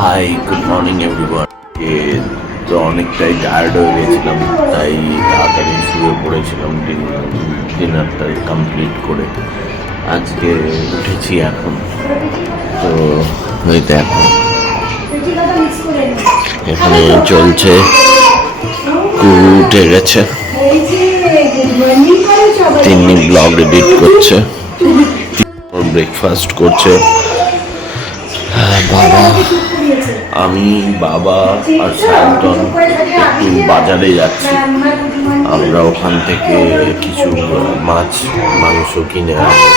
High, good morning everyone. তো অনেকটাই tired হয়ে গেছিলাম, তাই তাড়াতাড়ি শুয়ে পড়েছিলাম ডিনারটা কমপ্লিট করে। আজকে উঠেছি এখন, তো এই দেখো এখানে চলছে, উঠে গেছে, তিনি ব্লগ এডিট করছে, ব্রেকফাস্ট করছে। বাবা, আমি, বাবা আর সায়ন্তন একটু বাজারে যাচ্ছি। আমরা ওখান থেকে কিছু মাছ মাংস কিনে আনবো।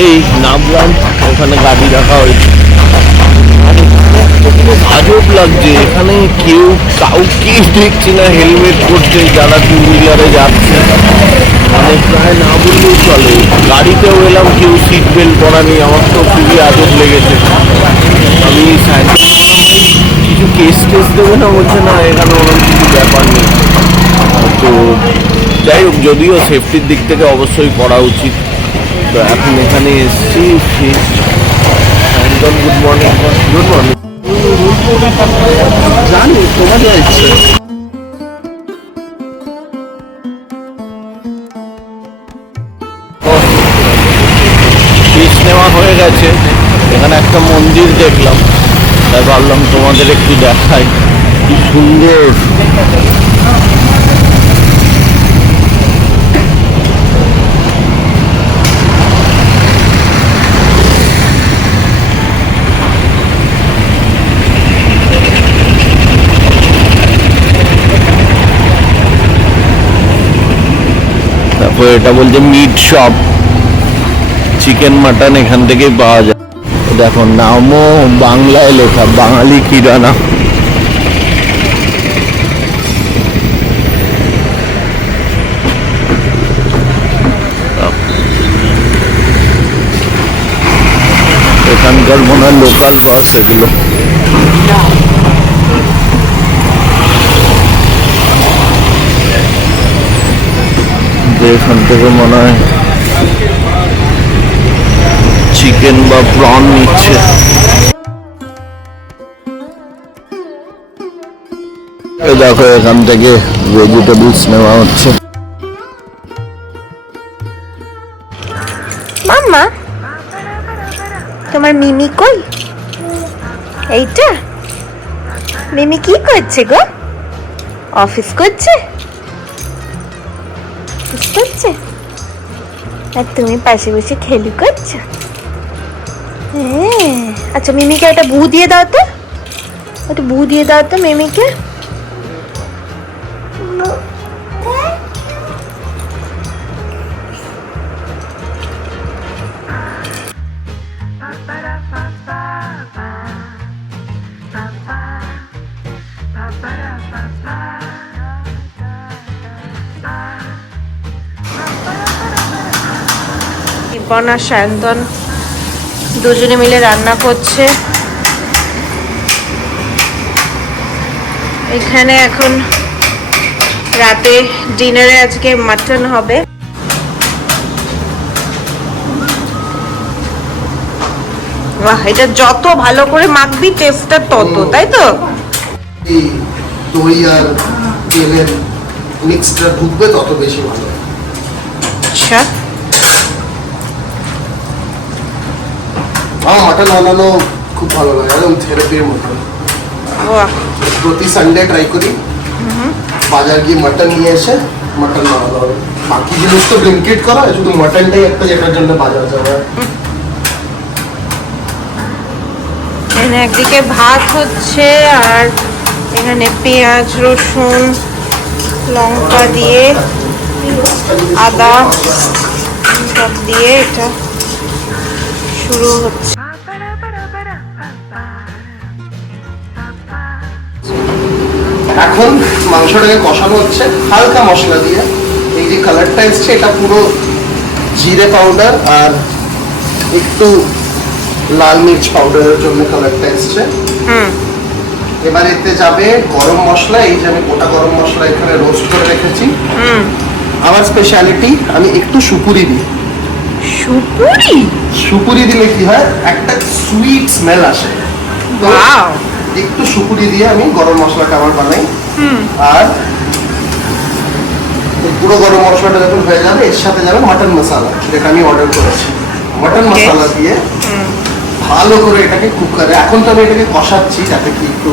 এই নামলাম, ওখানে গাড়ি রাখা হয়েছে। আজব লাগছে, এখানে কেউ কাউকে দেখছি না হেলমেট করছে যারা টু হুইলারে যাচ্ছে। মানে প্রায় না বললেই চলে। গাড়িতেও এলাম, কেউ সিট বেল্ট পরা নেই। আমার তো খুবই আজব লেগেছে। আমি কিছু কেস দেবে না, বলছে না এখানে ওরকম কিছু ব্যাপার নেই। তো যাই হোক, যদিও সেফটির দিক থেকে অবশ্যই করা উচিত। তো এখন এখানে এসছি। Good morning. Good morning. জানি তোমাদের ইচ্ছে। পিস নেওয়া হয়ে গেছে। এখানে একটা মন্দির দেখলাম, তাই ভাবলাম তোমাদের একটু দেখাই, কি সুন্দর। তারপর এটা বলছে মিট শপ, চিকেন মাটন এখান থেকেই পাওয়া যায়। দেখো নামও বাংলায় লেখা, বাঙালি কিরানা। এখানকার মনে হয় লোকাল বাস এগুলো। এখান থেকে মনে হয় চিকেন বা প্রন নিচ্ছে। দেখো এখান থেকে ভেজিটেবলস নেওয়া হচ্ছে। মাম্মা, তোমার মিমি কই? এইটা মিমি কি করছে গো? অফিস করছে? করছে আর তুমি পাশে বসে খেলি করছো? হ্যাঁ, আচ্ছা মিমিকে একটা ভু দিয়ে দাও তো, একটা ভু দিয়ে দাও তো মিমিকে। রিপন আর সায়ন্তন দুজনে মিলে রান্না করছে। এখানে এখন রাতে ডিনারে আজকে মাটন হবে। বাহ, এটা যত ভালো করে মাখবি টেস্টটা তত, তাই তো? দই আর তেলের মিক্সটা ঢুকবে তত বেশি ভালো। আচ্ছা, আমার মাটন বানানো খুব ভালো লাগে, একদম থেরাপির মতো। বাহ, প্রতি সানডে ট্রাই করি বাজার গিয়ে মাটন নিয়ে এসে মাটন বানানো হবে। বাকি জিনিস তো ব্লিঙ্কিট করা হয়, শুধু মাটনটাই একটা যেটার জন্য বাজার যাওয়া হয়। এখানে একদিকে ভাত হচ্ছে আর এখানে পেঁয়াজ রসুন লঙ্কা দিয়ে আদা সব দিয়ে এটা শুরু হচ্ছে। এখন মাংসটাকে কষানো হচ্ছে হালকা মশলা দিয়ে। এই যে কালারটা এসছে এটা পুরো জিরে পাউডার আর একটু লাল মির্চ পাউডারের জন্য কালারটা এসছে। এবার এতে যাবে গরম মশলা। এই যে আমি গোটা গরম মশলা এখানে রোস্ট করে রেখেছি। আমার স্পেশালিটি, আমি একটু সুপুরি দিই। সুপুরি? সুপুরি দিলে কি হয়, একটা সুইট স্মেল আসে। তো ওয়াও, একটু সুপুরি দিয়ে আমি গরম মশলাটা আমার বানাই। আর এই পুরো গরম মশলাটা যখন হয়ে যাবে এর সাথে যাবে মাটন মশলা, যেটা আমি অর্ডার করেছি। Mutton Okay. মশলা দিয়ে ভালো করে এটাকে কুক করে, এখন তো আমি এটাকে কষাচ্ছি যাতে কি একটু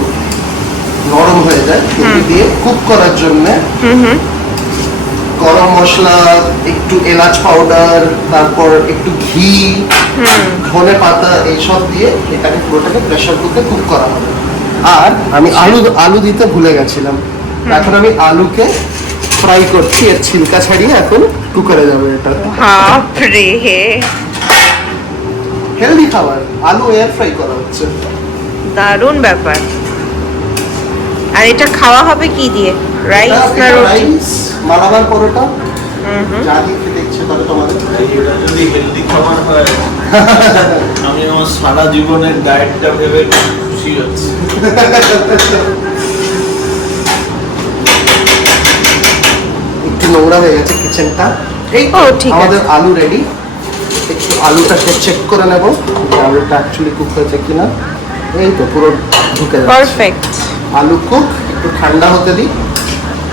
নরম হয়ে যায়। কিন্তু দিয়ে কুক করার জন্য গরম মশলা, একটু এলাচ পাউডার, তারপর একটু ঘি, ধনে পাতা এইসব দিয়ে এটাকে পুরোটাকে প্রেসার কুকে কুক করা হবে। আর আমি আলু দিতে ভুলে গেছিলাম। এখন আমি আলুকে ফ্রাই করছি, এর ছিলকা ছাড়িয়ে এখন কুকারে যাবে। এটা বাপরে, হেলদি খাবার, আলু এয়ার ফ্রাই করা হচ্ছে। দারুণ ব্যাপার। আর এটা খাওয়া হবে কি দিয়ে? রাইস না রুটি? রাইস, মালাবার পরোটা, যা দিয়ে খেতে ইচ্ছে করে তোমাদের। এটা যদি হেলদি খাবার হয় আমি আমার সারা জীবনের ডায়েটটা ভেবে খুশি হচ্ছি। একটু নোংরা হয়ে গেছে কিচেনটা। এই তো ও, ঠিক আছে। আমাদের আলু রেডি। একটু আলুটাকে চেক করে নেব যে আলুটা অ্যাকচুয়ালি কুক হয়েছে কিনা। এই তো পুরো ঢুকে যাচ্ছে। পারফেক্ট। আলু কুক, একটু ঠান্ডা হতে দিই,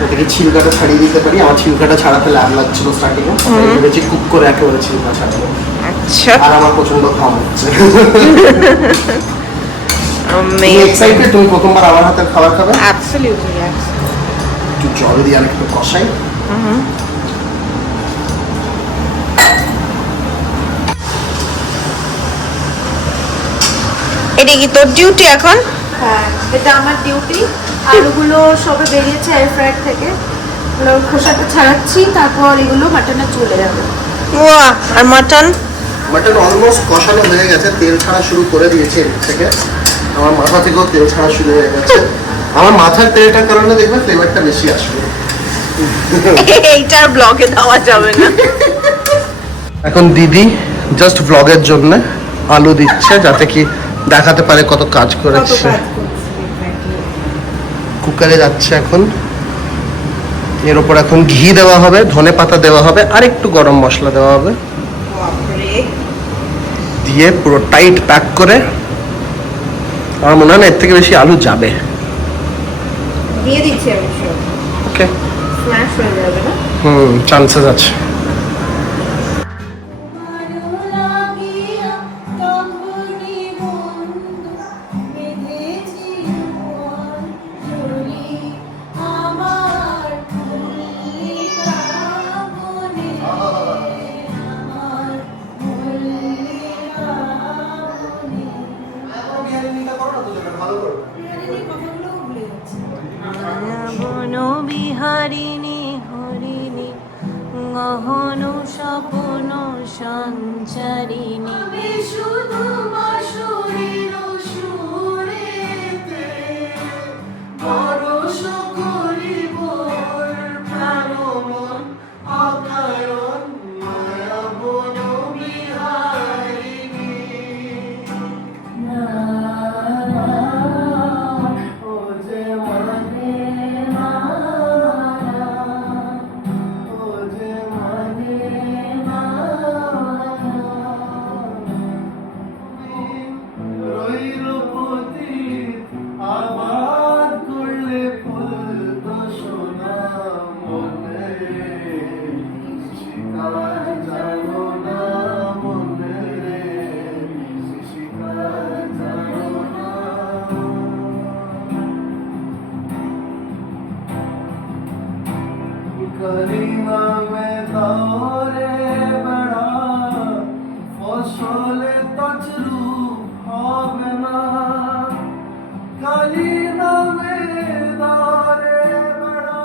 ওটাকে ছিলকাটা ছাড়িয়ে দিতে পারি। আমার ছিলকাটা ছাড়াতে ল্যাব লাগছিল স্টার্টিংয়ে, ভেবেছি কুক করে একেবারে ছিলকা ছাড়াবো। আচ্ছা, আর আমার প্রচন্ড খাম হচ্ছে। তুমি amazing. এক্সাইটেড? তুমি প্রথমবার আমার হাতের খাবার খাবে? Absolutely, yes. একটু জল দিয়ে আর একটু কষাই। এটা কি তোর ডিউটি এখন? হ্যাঁ, এটা আমার ডিউটি। আলুগুলো সবে বেরিয়েছে এয়ার ফ্রায়ার থেকে, ওগুলোর খোসাটা ছাড়াচ্ছি, তারপর এগুলো মাটনে চলে যাবে। ওয়া, আর মাটন? মাটন অলমোস্ট কষানো হয়ে গেছে, তেল ছাড়া শুরু করে দিয়েছে এর থেকে। আমার মাথা থেকেও তেল ছাড়া শুরু হয়ে গেছে। আমার মাথার তেলটার কারণে দেখবে ফ্লেভারটা বেশি আসবে। এইটা ব্লগে দেওয়া যাবে না। এখন দিদি জাস্ট ব্লগের জন্য আলু দিচ্ছে, যাতে কি দেখাতে পারে কত কাজ করেছে। কুকারে যাচ্ছে এখন। এর উপর এখন ঘি দেওয়া হবে, ধনে পাতা দেওয়া হবে, আর একটু গরম মশলা দেওয়া হবে। দিয়ে পুরো টাইট প্যাক করে, আমার মনে হয় না এর থেকে বেশি আলু যাবে। দিয়ে দিচ্ছি আমি সব, ওকে, স্ম্যাশ হয়ে যাবে না? চান্সেস আছে। বিহারিণী হরিণী গহন স্বপ্ন সঞ্চারিণী। শুধু বাঁশুরির সুরেতে পরশ করিব প্রাণমন অকারণ মায়া বন বিহারিণী। ও যে মানে ও যে মানে কাজ জানো না মনে রে, বেশি কাজ জানো না। করিমা মে দৌড়ে বেড়া, ফসলে তছরু হবে না। কালী নামে দৌড়ে বেড়া,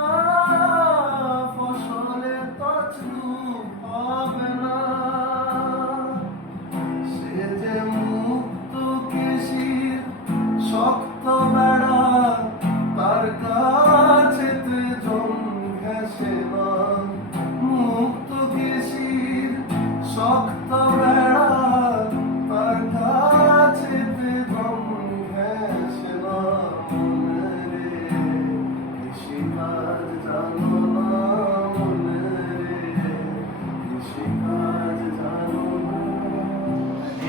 ফসলে তছরু হবে না। সে যে মুক্ত কেশির শক্ত বেড়া, তার কাছেতে জন ঘেঁষে না। মুক্ত কেশির শক্ত বেড়া, তার কাছেতে জন ঘেঁষে না। মনে রে, কৃষিকাজ জানো না মনে রে, কৃষিকাজ জানো না।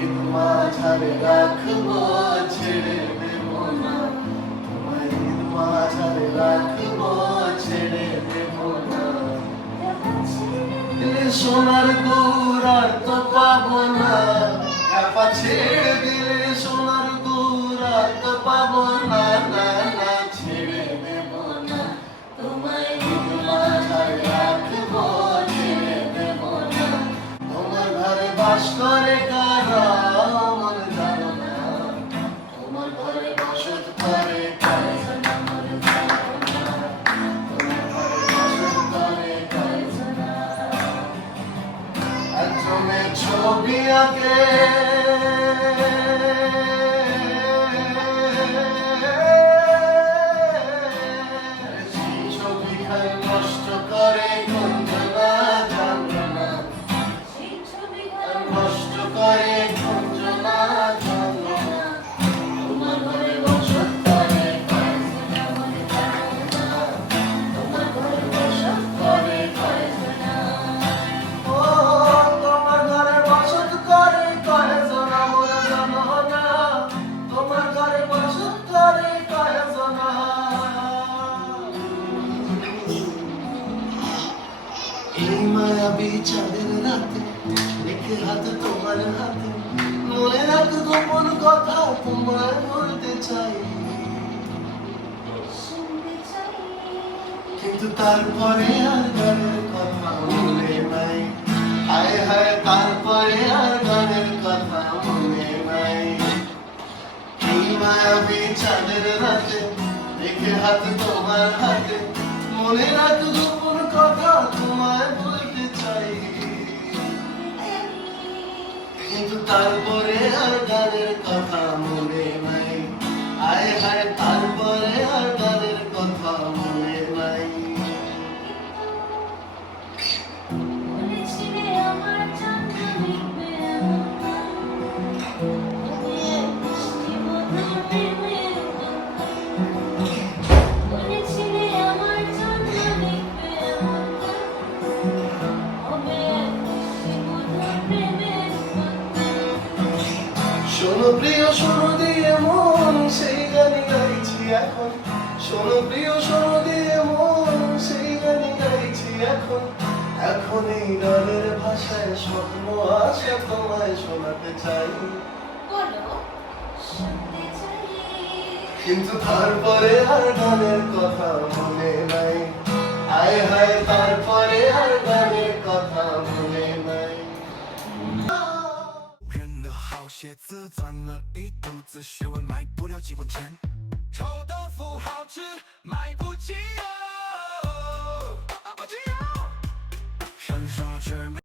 ঈদ মাঝারে রাখবো ছেড়ে দেব না, তোমায় ঈদ মাঝারে রাখবো ছেড়ে দেব না। দিলে সোনার গুড় আর তো পাবো না, একা ছেড়ে দিলে সোনার গুড় আর তো পাবো না। না না ছেড়ে দেব না, তোমায় ঈদ মাঝারে রাখবো ছেড়ে দেব না। তোমার ঘরে বাস করে কারা আমার জানো না, তোমার ঘরে বসত করে কয়জন আমার জানো না, তোমার ঘরে বসত করে কয়জন। একজনের ছবি আঁকে সেই ছবি খায় নষ্ট করে গঞ্জনা জানো না, নষ্ট করে গঞ্জনা জানো না। তোমার ঘরে বসত করে কয়জন আমার জানো না, তোমার ঘরে বসত করে কয়জন। ও তোমার ঘরে বসত করে কয়জন আমার জানো না, তোমার ঘরে বসত করে কয়জন। এই মায়াবী চাঁদের রাতে রেখে হাত তোমার হাতে, মনে রাখ গোপন কথা তোমায় বলতে চাই। কিন্তু তারপরে আর গানের কথা মনে নাই, হায় হায় তারপরে আর গানের কথা মনে নাই। এই মায়াবী চাঁদের রাতে রেখে হাত তোমার হাতে, মনে রাখ গোপন কথা তোমায় বলতে চাই। কিন্তু তারপরে আর গানের কথা মনে নাই, হায় হায় তারপরে আর গানের কথা মনে নাই। শোনো প্রিয় শোনো দিয়ে মন সেই গানই গাইছি এখন, শোনো প্রিয় শোনো দিয়ে মন সেই গানই গাইছি এখন। এখন এই গানের ভাষায় স্বপ্ন আসে তোমায় শোনাতে চাই। কিন্তু তারপরে আর গানের কথা মনে নাই, হায় হায় তারপরে আর গানের কথা মনে নাই। 人的好鞋子赚了一肚子学问，买不了几文钱。臭豆腐好吃，买不起啊。